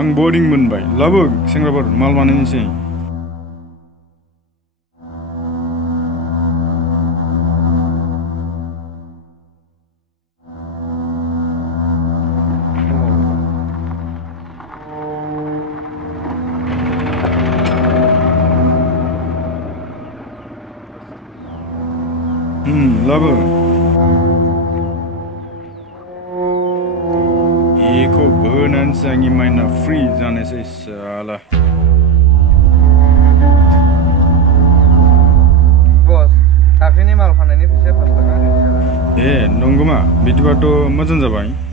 आं बोर्डिं मोनबाय लाबो सेंग्राफोर माल बानायनोसै लाबो Eko benar sangi mainnya free jane sih salah. Bos, tapi ini malah ini bisa pas banget. Nunggu mah, bidu batu macam apa?